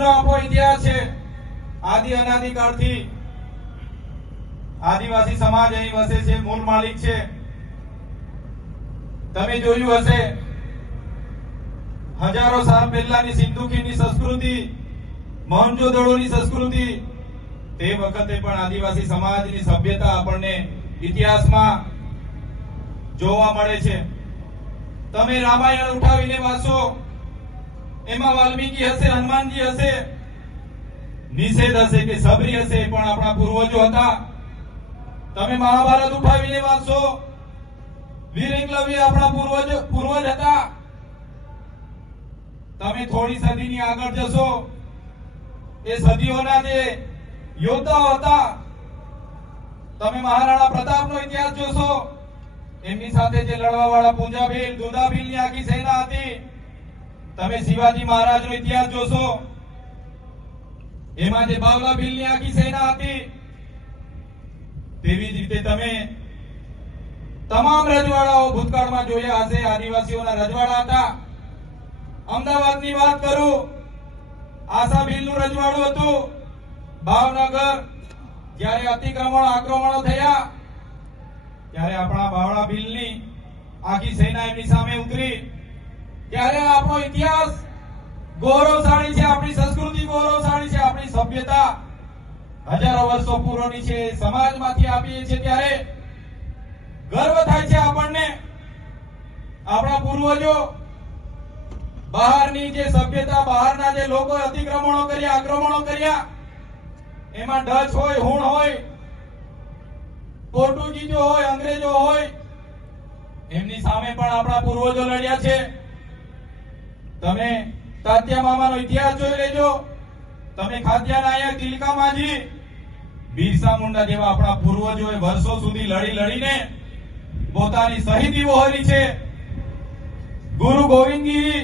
જૂનો આપણો ઇતિહાસ છે. આદિ અનાદિકાળથી આદિવાસી સમાજ અહીં વસે છે, મૂળ માલિક છે. તમે જોયું હશે, હજારો સાલ પહેલાની સિંધુકીની સંસ્કૃતિ મોહનજોદડોની સંસ્કૃતિ, તે વખતે પણ આદિવાસી સમાજની સભ્યતા આપણને ઇતિહાસમાં જોવા મળે છે. તમે રામાયણ ઉઠાવીને વાંચો એમાં વાલ્મીકી હશે, હનુમાનજી હશે, નિષેધ હશે કે સબરી હશે પણ આપણા પૂર્વજો હતા. તમે મહાભારત ઉઠાવીને વાંચો વીર એકલવ્ય આપણા પૂર્વજ પૂર્વજ હતા. તમે થોડી સદીની આગળ જશો. એ સદીઓના જે યોદ્ધાઓ હતા, તમે મહારાણા પ્રતાપનો ઇતિહાસ જોશો. એમની સાથે જે લડવાવાળા પૂંજાભીલ, દુધાભીલની આખી સેના હતી. તમે શિવાજી મહારાજનો ઇતિહાસ જોશો. એમાં જે બાવલા ભીલની આખી સેના હતી, તેવી જ રીતે તમે તમામ રજવાડાઓ ભૂતકાળમાં જોયા હશે. આદિવાસીઓના રજવાડા હતા. અમદાવાદની વાત કરું આશા ભીલનું રજવાડું હતું. ભાવનગર, જ્યારે અતિક્રમણ આક્રમણો થયા, ત્યારે આપણા બાવળા ભીલની આખી સેના એમની સામે ઉતરી. ત્યારે આપણો ઇતિહાસ ગૌરવશાળી છે, આપણી સંસ્કૃતિ ગૌરવશાળી છે, આપણી સભ્યતા હજારો વર્ષો પૂર્વની છે, સમાજમાંથી આપીએ છીએ. ત્યારે ગર્વ થાય છે આપણને. આપણા પૂર્વજો બહારની જે સભ્યતા, બહારના જે લોકો અતિક્રમણો કર્યા, આક્રમણો કર્યા, એમાં ડચ હોય, હુણ હોય પોર્ટુગીઝો હોય, અંગ્રેજો હોય, એમની સામે પણ આપણા પૂર્વજો લડ્યા છે. તમે તાત્યા મામાનો ઇતિહાસ જોઈ લેજો. તમે ખાદ્યા નાયક તિલકા માજી. બિરસા મુંડા જેવા આપણા પૂર્વજોએ વર્ષો સુધી લડી લડીને પોતાની શહીદી વહોરી છે. ગુરુ ગોવિંદગીરી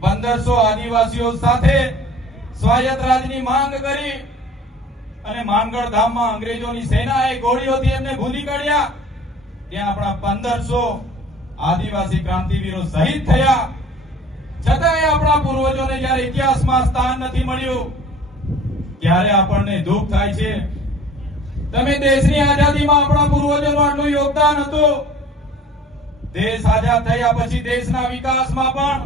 પંદરસો આદિવાસીઓ સાથે સ્વાયત રાજની માંગ કરી અને માનગઢ ધામમાં અંગ્રેજોની સેનાએ ગોળીઓથી એમને ભૂલી કાઢ્યા. ત્યાં આપણા પંદરસો આદિવાસી ક્રાંતિવીરો શહીદ થયા. પૂર્વજોને જયારે ઇતિહાસમાં સ્થાન નથી મળ્યું, ત્યારે આપણને દુઃખ થાય છે. તમે દેશની આઝાદીમાં આપણા પૂર્વજોનું આટલું યોગદાન હતું. દેશ આઝાદ થયા પછી દેશના વિકાસમાં પણ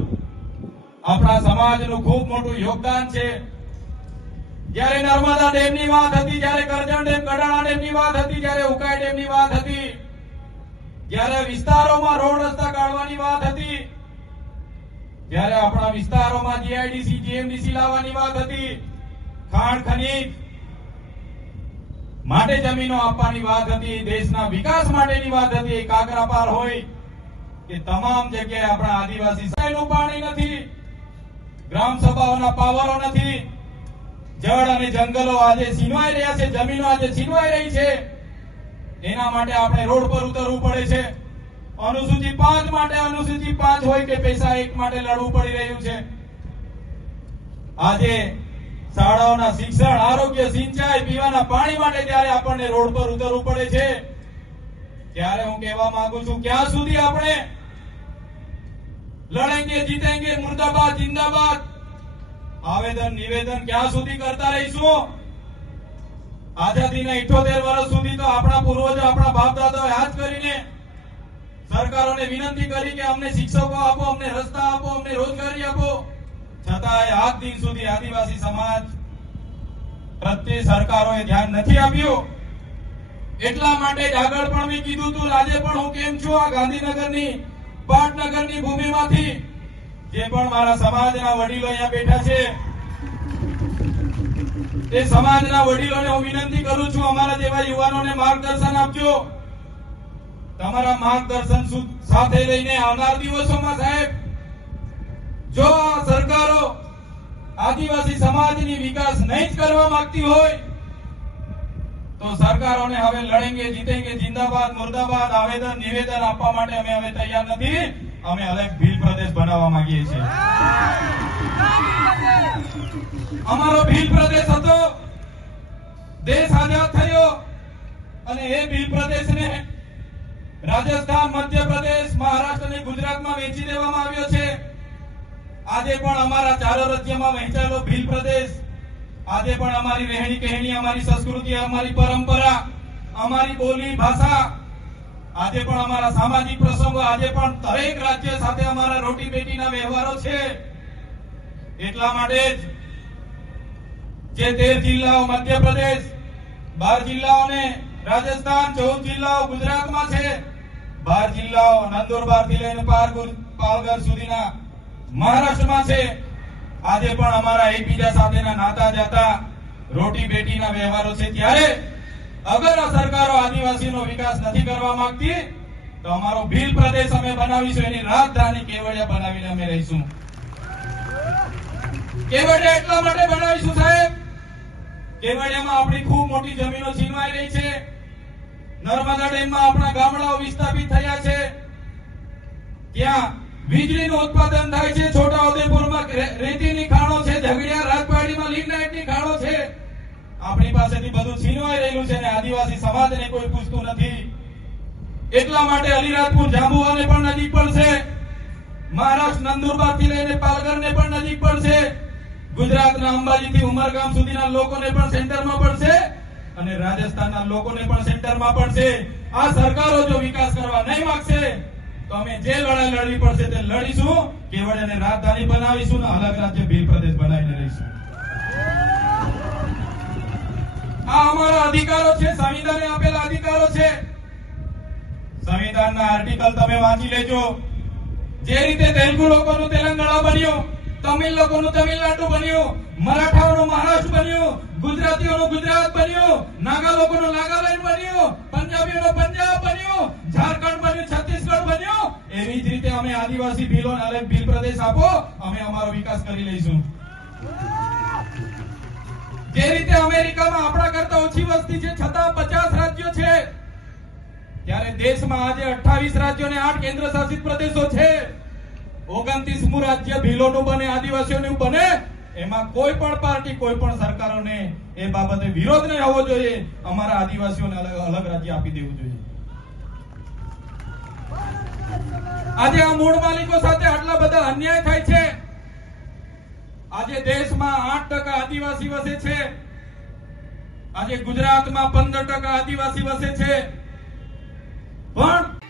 આપણા સમાજનું ખૂબ મોટું યોગદાન છે. જ્યારે નર્મદા ડેમની વાત હતી, જ્યારે કરજણ ડેમ કડાણા ડેમની વાત હતી, જ્યારે ઉકાઈ ડેમની વાત હતી, જ્યારે વિસ્તારોમાં રોડ રસ્તા કાઢવાની વાત હતી જ્યારે આપણા વિસ્તારોમાં જીઆઈડીસી જીએમડીસી લાવવાની વાત હતી, ખાણ ખનીજ માટે જમીનો આપવાની વાત હતી, દેશના વિકાસ માટેની વાત હતી કાકરાપાર હોય કે તમામ જગ્યાએ આપણા આદિવાસી સિંચાઈનું પાણી નથી, ગ્રામ સભાઓના પાવરો નથી, જળ અને જંગલો આજે છીનવાઈ રહ્યા છે, જમીનો આજે છીનવાઈ રહી છે. એના માટે આપણે રોડ પર ઉતરવું પડે છે. અનુસૂચિ પાંચ માટે અનુસૂચિ પાંચ હોય કે પૈસા એક માટે લડવું પડી રહ્યું છે? આજે શાળાઓના શિક્ષણ, આરોગ્ય, સિંચાઈ, પીવાના પાણી માટે જ્યારે આપણને રોડ પર ઉતરવું પડે છે. ત્યારે હું કહેવા માંગુ છું, ક્યાં સુધી આપણે લડેંગે, જીતેંગે, મુર્દાબાદ, જિંદાબાદ? આવેદન, નિવેદન ક્યાં સુધી કરતા રહીશું? આઝાદીના 78 વર્ષ સુધી તો આપણા પૂર્વજો, આપણા બાપ દાદાઓએ હાથ કરીને સરકારોને વિનંતી કરી કે અમને શિક્ષકો આપો, અમને રસ્તા આપો, અમને રોજગારી આપો. છતાંય આજ દિન સુધી આદિવાસી સમાજ પ્રત્યે સરકારોએ ધ્યાન નથી આપ્યું. એટલા માટે જ આગળ પણ મેં કીધું હતું, આજે પણ હું કેમ છું આ ગાંધીનગરની, પાટનગરની ભૂમિમાંથી, જે પણ મારા સમાજના વડીલો અહીંયા બેઠા છે. તે સમાજના વડીલોને હું વિનંતી કરું છું, અમારા જેવા યુવાનોને માર્ગદર્શન આપજો. તમારા માર્ગદર્શન સાથે લઈને આવનાર દિવસોમાં સાહેબ, જો આ સરકારો આદિવાસી સમાજની વિકાસ નહીં કરવા માંગતી હોય, તો સરકારોને હવે લડેંગે, જીતેંગે, જિંદાબાદ, મુર્દાબાદ, આવેદન, નિવેદન આપવા માટે અમે હવે તૈયાર નથી. અમે અલગ ભીલ પ્રદેશ બનાવવા માંગીએ છીએ. અમારો ભીલ પ્રદેશ હતો. દેશ આઝાદ થયો અને એ ભીલ પ્રદેશને રાજસ્થાન, મધ્યપ્રદેશ મહારાષ્ટ્ર અને ગુજરાતમાં વેચી દેવામાં આવ્યો છે. આજે પણ અમારા ચારો રાજ્યમાં વહેંચાયેલો ભીલ પ્રદેશ, આજે પણ અમારી રહેણી કહેણી અમારી સંસ્કૃતિ, અમારી પરંપરા, અમારી બોલી, ભાષા, આજે પણ અમારા સામાજિક પ્રસંગો, આજે પણ દરેક રાજ્ય સાથે અમારા રોટી બેટીના વ્યવહારો છે. એટલા માટે જ જે તેર જિલ્લાઓ મધ્યપ્રદેશ, બાર જિલ્લાઓને રાજસ્થાન, ચૌદ જિલ્લાઓ ગુજરાતમાં છે બાર જિલ્લાઓ નંદુરબારથી લઈને પાલઘર સુધીના મહારાષ્ટ્રમાં છે. આજે પણ અમારા એકબીજા સાથેના નાતા જાતા રોટી બેટીના વ્યવહારો છે. ત્યારે અગર આ સરકારો આદિવાસીનો વિકાસ નથી કરવા માંગતી, તો અમારો ભીલ પ્રદેશ અમે બનાવીશું, એની રાજધાની કેવડિયા બનાવીને અમે રહીશું. કેવડિયા એટલા માટે બનાવીશું સાહેબ? કેવડિયામાં આપણી ખૂબ મોટી જમીનો છીનવાઈ રહી છે. નર્મદા ડેમમાં આપણા ગામડાઓ વિસ્થાપિત થયા છે. ત્યાં વીજળીનું ઉત્પાદન થાય છે. છોટાઉદેપુરમાં રેતીની ખાણો છે. ઝઘડિયા રાજપાડીમાં લિગ્નાઇટની ખાણો છે. આપણી પાસેથી બધું છીનવાઈ રહેલું છે ને આદિવાસી સમાજને કોઈ પૂછતું નથી. એટલા માટે અલીરાજપુર જાંબુવાને પણ નજીક પડશે. મહારાષ્ટ્ર નંદુરબારથી લઈને પાલઘર ને પણ નજીક પડશે. ગુજરાતના અંબાજી થી ઉમરગામ સુધીના લોકોને પણ સેન્ટરમાં પડશે. અને રાજસ્થાનના લોકોને પણ સેન્ટરમાં પડશે આ સરકારો જો વિકાસ કરવા નહીં માંગશે, તો અમે જે લડાઈ લડવી પડશે તે લડીશું. કેવડિયાને રાજધાની બનાવીશું ને અલગ રાજ્ય ભીલ પ્રદેશ બનાવીને રહીશું. આ અમારા અધિકારો છે, સંવિધાને આપેલા અધિકારો છે. સંવિધાનના આર્ટિકલ તમે વાંચી લેજો. જે રીતે તેલુગુ લોકોનું તેલંગાણા બન્યું તમિલ લોકોનું તમિલનાડુ બન્યું, મરાઠાઓનું મહારાષ્ટ્ર બન્યું, ગુજરાતીઓનું ગુજરાત બન્યું નાગા લોકોનું નાગાલેન્ડ બન્યું, પંજાબીઓનું પંજાબ બન્યું, ઝારખંડ બન્યું, છત્તીસગઢ બન્યું. એવી જ રીતે અમે આદિવાસી ભીલોને અને ભીલ પ્રદેશ આપો, અમે અમારો વિકાસ કરી લઈશું. જે રીતે અમેરિકામાં આપણા કરતા ઓછી વસ્તી છે, છતાં પચાસ રાજ્યો છે. ત્યારે દેશમાં આજે 28 રાજ્યો અને આઠ કેન્દ્ર શાસિત પ્રદેશો છે. 29મું રાજ્ય ભીલોનું બને, આદિવાસીઓનું બને, એમાં કોઈ પણ પાર્ટી, કોઈ પણ સરકારોને એ બાબતે વિરોધ નહીં હોવો જોઈએ. અમારા આદિવાસીઓને અલગ અલગ રાજ્ય આપી દેવું જોઈએ. આજે આ મૂળ માલિકો સાથે આટલા બધા અન્યાય થાય છે. આજે દેશમાં આઠ ટકા આદિવાસી વસે છે. આજે ગુજરાતમાં પંદર ટકા આદિવાસી વસે છે.